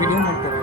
Video ಮಾಡ್ತಾರೆ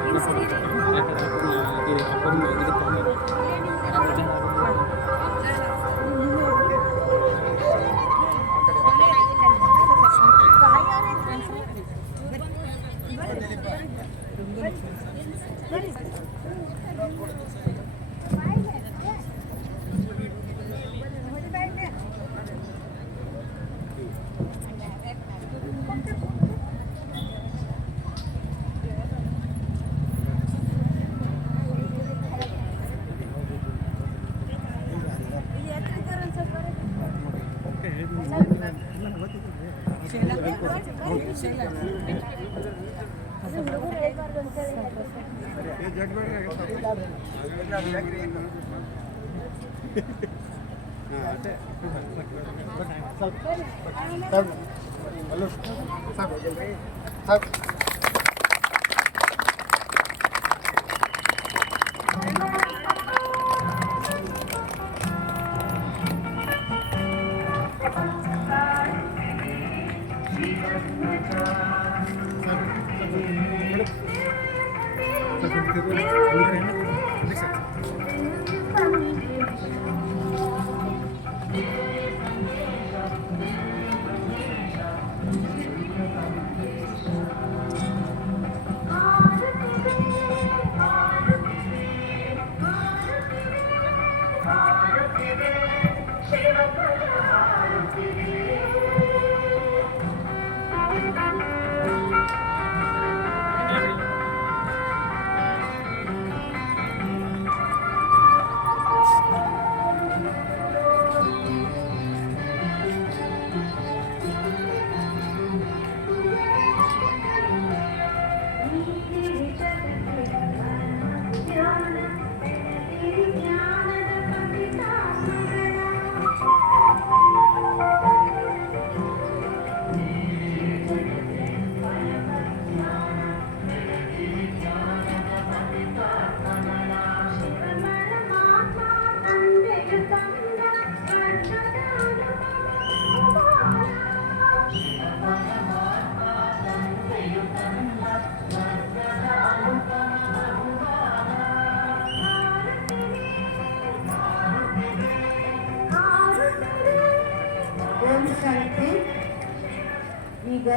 ಈಗ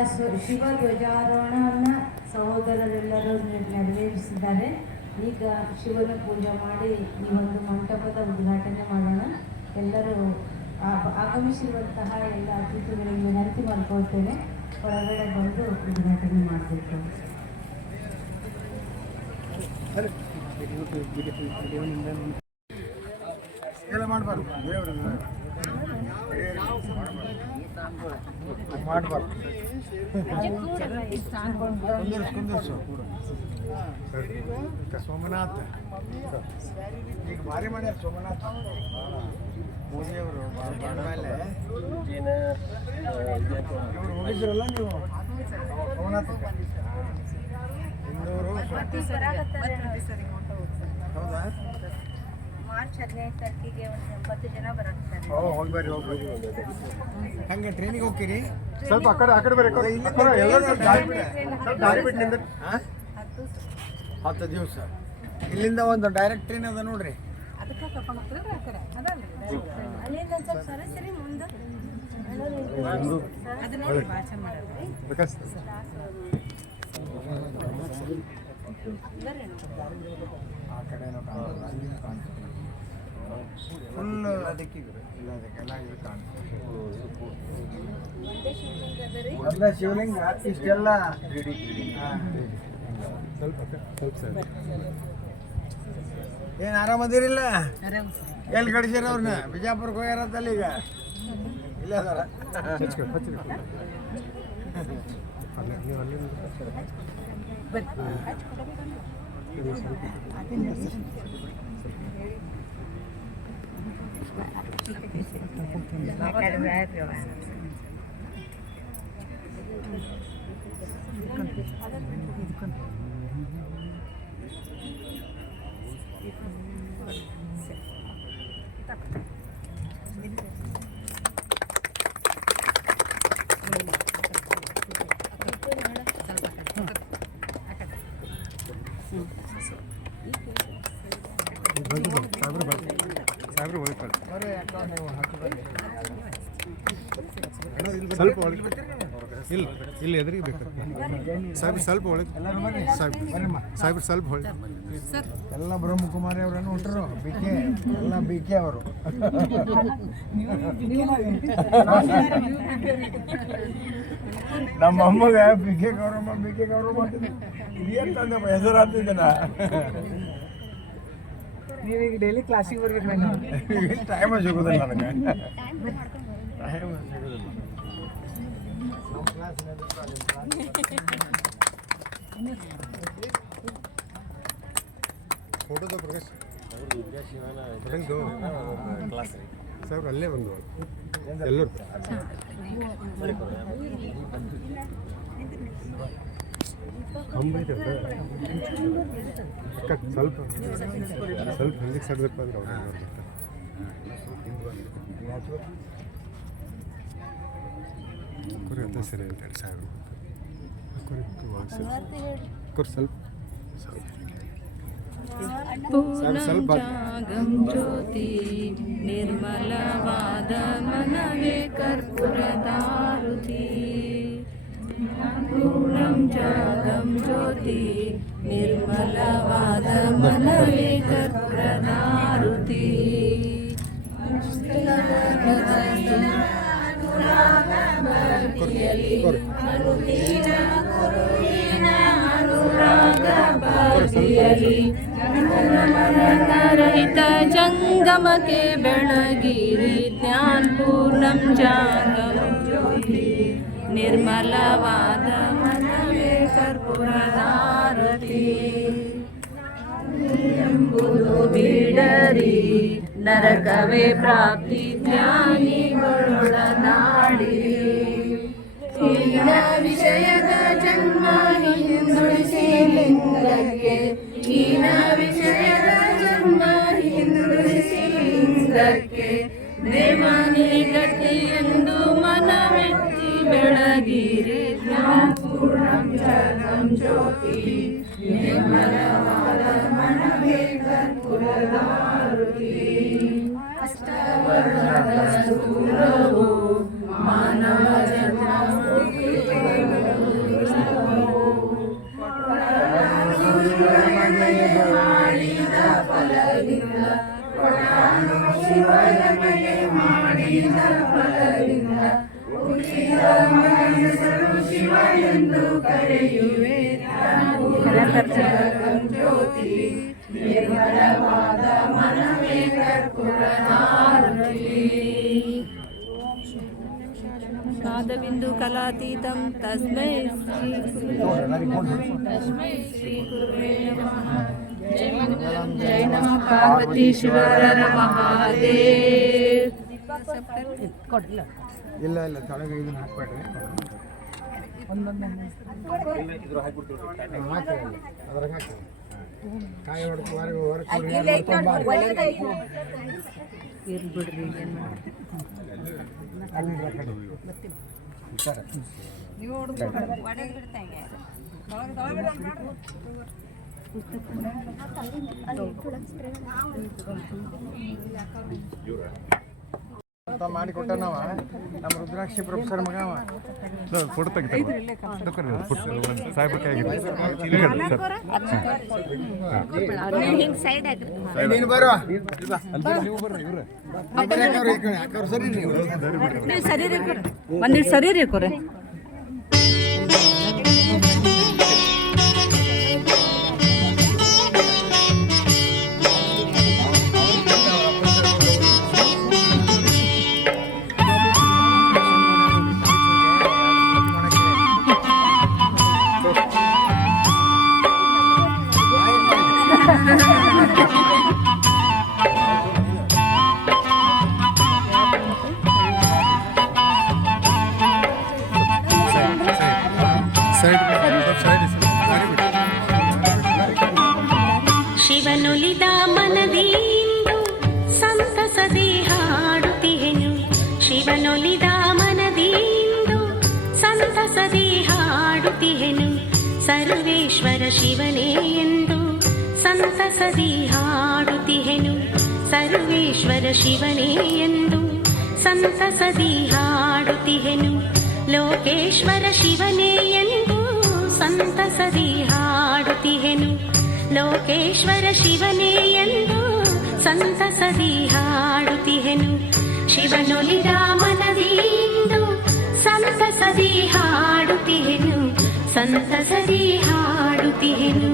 ಶಿವ ಧ್ವಜಾರೋಹಣವನ್ನು ಸಹೋದರರೆಲ್ಲರೂ ನೆರವೇರಿಸಿದ್ದಾರೆ. ಈಗ ಶಿವನ ಪೂಜೆ ಮಾಡಿ ಈ ಒಂದು ಮಂಟಪದ ಉದ್ಘಾಟನೆ ಮಾಡೋಣ. ಎಲ್ಲರೂ ಆಗಮಿಸಿರುವಂತಹ ಎಲ್ಲ ಅತಿಥಿಗಳಿಗೆ ವಿನಂತಿ ಮಾಡ್ಕೊಳ್ತೇನೆ, ಹೊರಗಡೆ ಬಂದು ಉದ್ಘಾಟನೆ ಮಾಡಬೇಕು. ಎಲ್ಲ ಮಾಡಬಾರ್ದು, ಮಾಡಬಾರ್ದು. ಸೋಮನಾಥ್ ಈಗ ಭಾರಿ ಮಾಡ್ಯಾರ. ಸೋಮನಾಥ್ ಮೋದಿಯವರು ಮೇಲೆ ಇವರು ಹೋಗಿದ್ರಲ್ಲ ನೀವು ಸೋಮನಾಥ್ ಇನ್ನೂರು. ಹೌದಾ? ಮಾರ್ಚ್ 15 ತಾರೀಕಿಗೆ ಒಂದು 80 ಜನ ಬರುತ್ತಾರೆ. ಹೋಗ್ಬೇರಿ ಹಂಗೆ ಟ್ರೈನಿಗೆ ಹೋಗ್ತೀರಿ? ಸ್ವಲ್ಪ ಆ ಕಡೆ ಬರ್ರಿ. ಹಾಂ 10 ದಿವಸ ಇಲ್ಲಿಂದ ಒಂದು ಡೈರೆಕ್ಟ್ ಟ್ರೈನ್ ಅದ ನೋಡ್ರಿ. ಆ ಕಡೆನೂ ಫುಲ್ ಅದಕ್ಕೆ ಇಲ್ಲ, ಅದಕ್ಕೆಲ್ಲ ಇದು ಕಾಣ್ತದೆ. ಮೊದಲ ಶಿವಲಿಂಗ ಇಷ್ಟೆಲ್ಲ ಏನು ಆರಾಮದಿರಿಲ್ಲ? ಎಲ್ಲಿ ಕಳಿಸ್ಯಾರ ಅವ್ರನ್ನ? ಬಿಜಾಪುರಕ್ಕೆ ಹೋಗ್ಯಾರತ್ತಲ್ಲ ಈಗ. ಇಲ್ಲ ಅದಾರ ಸ್ವಲ್ಪ ಒಳಗೆ ಇಲ್ಲ ಇಲ್ಲಿ ಎದುರಿಗೆ ಬೇಕು ಸಾಹೇಬ್ ಸ್ವಲ್ಪ ಒಳಗೆ ಸಾಹೇಬ್ ಸ್ವಲ್ಪ ಒಳಗೆ ಎಲ್ಲ ಬ್ರಹ್ಮಕುಮಾರಿ ಅವರನ್ನು ಹೊಂಟರು ಬಿಕೆ ಎಲ್ಲ ಬಿಕೆ ಅವರು ನಮ್ಮ ಅಮ್ಮಗೆ ಬಿಕೆ ಗೌರವ ಇದೇಂತಂದ ಹೆಸರಾಗ್ತಿದ್ದೇನ ನೀವೀಗ ಡೈಲಿ ಕ್ಲಾಸಿಗೆ ಬರ್ಬೇಕು ಟೈಮ್ ಸಿಗೋದಿಲ್ಲ ನನಗೆ ಟೈಮ್ ಸಿಗೋದಿಲ್ಲ ಫೋಟೋದ ಪ್ರಕಾಶ್ ಸಾಹೇಬ್ರು ಅಲ್ಲೇ ಬಂದು ಎಲ್ಲರೂ ಕಂಬ ಇದೆ ಅಕ್ಕ ಸ್ವಲ್ಪ ಹಿಂದಕ್ಕೆ ಸಡ್ಬೇಕು ಅಂದ್ರೆ ಅವ್ರು ಅದ ಸರಿ ಅಂತೇಳಿ ಸಾಹೇಬ್ರು ಸ್ವಲ್ಪ पूर्णं ज्योति निर्मलवाद मनवे कर्पूरदारुति पूर्णं जागं ज्योति निर्मलवाद मनवे कर्पूरदारुति ರಹಿತ ಜಂಗಮಕ್ಕೆ ಬೆಳಗಿರಿ ಜ್ಞಾನ ಪೂರ್ಣಂ ಜಾಗಂ ಜ್ಯೋತಿ ನಿರ್ಮಲವಾದ ಮನವೇ ಕರ್ಪೂರದಾರತಿ ಎಂಬುದು ಬಿಡರಿ ನರಕವೇ ಪ್ರಾಪ್ತಿ ಜ್ಞಾನಿಗಳೊಡನಾಡಿರಿ ಹೀನ ವಿಷಯದ ಜನ್ಮ ಹಿಂದುಳಿಸಿ ಲಿಂಗಕ್ಕೆ ಹೀನ ವಿಷಯದ ಜನ್ಮ ಹಿಂದುಳಿಸಿ ಲಿಂಗಕ್ಕೆ ದೇವನೇ ಗತಿ ಎಂದು ಮನವೆತ್ತಿ ಬೆಳಗಿರಿ ಜ್ಞಾನಪೂರ್ಣಂ ಜಗಂ ಜ್ಯೋತಿ ನಿರ್ಮಲವಾದ ಮನವೇ ಕರ್ಪೂರದಾರುತಿ ಅಷ್ಟವರ್ಣದ ಸೂರವು ಮಾನವ ಜನ್ಮ ಮಾಡಿದ ಫಲದಿಂದ ಶಿವನಮಗೆ ಮಾಡಿದ ಫಲದಿಂದ ಹುಟ್ಟಿದ ಮನಸ್ಸರು ಶಿವ ಎಂದು ಕರೆಯುವೆ ಜ್ಯೋತಿ ನಿರ್ಮಲವಾದ ಮನವೇ ಕರ್ಪೂರದಾರುತಿ ಪಾದಬಿಂದು ಕಲಾತೀತಂ ತಸ್ಮೈ ಶ್ರೀ ಗುರುವೇ ನಮಃ ಜೈ ನಮಃ ಪಾರ್ವತೀಶ್ವರ ಮಹಾದೇವ್ ಇಲ್ಲ ತಳಗೆ ಇದನ್ನ ಹಾಕ್ಬೇಡ್ರಿ ಅದ್ರಾಗ ಹಾಕಿ ಕಾಯಿ ಹೊಡ್ತು ಇರ್ಬಿಡ್ರಿ ಮಾಡಿಕೊಟ್ಟ ನಾವ ನಮ್ಮ ರುದ್ರಾಕ್ಷಿ ಪ್ರೊಫೆಸರ್ ಮಗ ಫೋಟೋ ತೆಗಿತಾರೆ ಸಾಹೇಬ್ರ ನೀನು ಬರುವ ಸರಿ ರೀ ಒಂದಿಟ್ಟು ಸರಿ ರೀ ಕೊರೆ ಶಿವನುಲಿದ ಮನದಿಂದು ಸಂತಸದೆ ಹಾಡುತ್ತಿಹೆನು ಶಿವನುಲಿದ ಮನದಿಂದು ಸಂತಸದೆ ಹಾಡುತ್ತಿಹೆನು ಸರ್ವೇಶ್ವರ ಶಿವನೇ ಎಂದು ಸಂತಸದೆ ಹಾಡುತ್ತಿಹೆನು ಸರ್ವೇಶ್ವರ ಶಿವನೇ ಎಂದು ಸಂತಸದಿ ಹಾಡುತ್ತಿಹೆನು. ಲೋಕೇಶ್ವರ ಶಿವನೇ ಎಂದು ಸಂತಸದಿ ಹಾಡುತ್ತಿಹೆನು. ಲೋಕೇಶ್ವರ ಶಿವನೇ ಎಂದು ಸಂತಸದಿ ಹಾಡುತ್ತಿಹೆನು. ಶಿವನೊಲಿದ ಮನದಿಂದು ಸಂತಸದಿ ಹಾಡುತ್ತಿಹೆನು. ಸಂತಸದಿ ಹಾಡುತ್ತಿಹೆನು.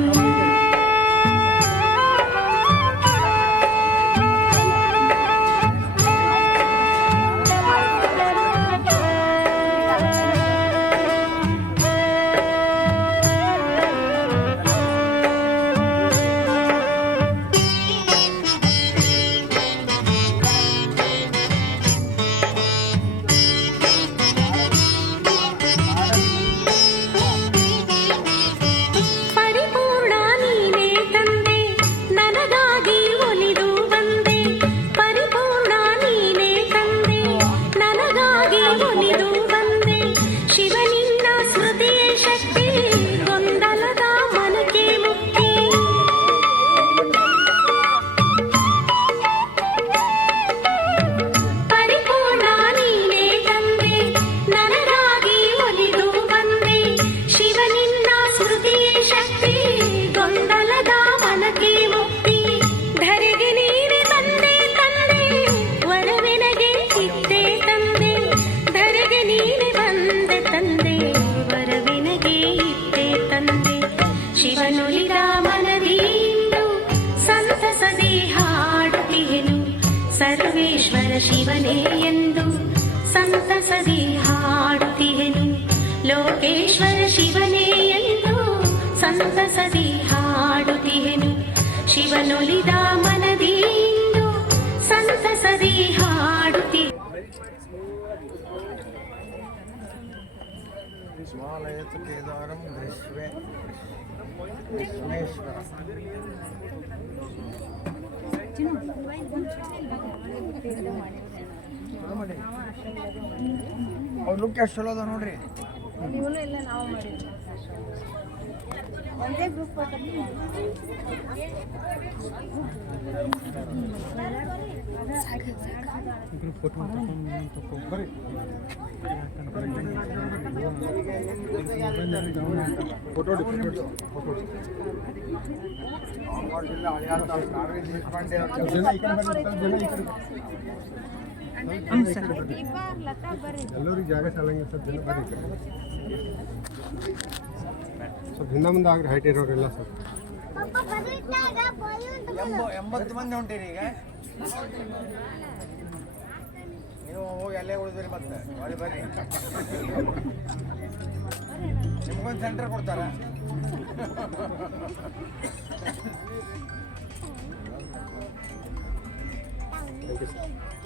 ಸರ್ವೇಶ್ವರ ಶಿವನೇ ಎಂದು ಸಂತಸದಿ ಹಾಡುತ್ತಿಹೆನು. ಲೋಕೇಶ್ವರ ಶಿವನೇ ಎಂದು ಸಂತಸದಿ ಹಾಡುತ್ತಿಹೆನು. ಶಿವನೊಲಿದ ಮನದಿಂದು ಸಂತಸದಿ ಹಾಡುತ್ತಿ. ಹಿಮಾಲಯತ್ ಕೇದಾರಂ ವಿಶ್ವೇಶ್ವರ. ಅವ್ರ ಲುಕ್ ಎಷ್ಟು ಚಲೋ ಅದ ನೋಡ್ರಿ. ಇವನು ಎಲ್ಲ ನಾವು ಮಾಡಿದ್ವಿ ಒಂದೇ ಗ್ರೂಪ್ ಫೋಟೋ. ಎಲ್ಲರಿಗೆ ಜಾಗ ಸಾಲಂಗೆ ಸ್ವಲ್ಪ ಜನ ಬರ್ರಿ. ಸ್ವಲ್ಪ ಹಿಂದೆ ಮುಂದೆ ಆಗ್ರಿ ಹೈಟ್ ಇರೋರೆಲ್ಲ ಸ್ವಲ್ಪ 80 ಮಂದಿ ಹೊಂಟಿರಿ ಈಗ. ನೀವು ಹೋಗಿ ಅಲ್ಲೇ ಉಳಿದ್ರಿ ಮತ್ತೆ ಒಳ್ಳೆ ಬರ್ರಿ. ನಿಮ್ಗೊಂದು ಸೆಂಟರ್ ಕೊಡ್ತಾರ. Thank you sir.